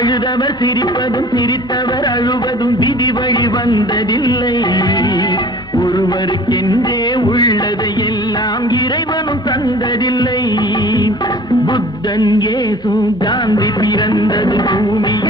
அழுதவர் சிரிப்பதும் சிரித்தவர் அழுவதும் விதி வழி வந்ததில்லை. ஒருவருக்கென்றே உள்ளதை எல்லாம் இறைவனும் தந்ததில்லை. புத்தன் இயேசு காந்தி பிறந்தது பூமியில்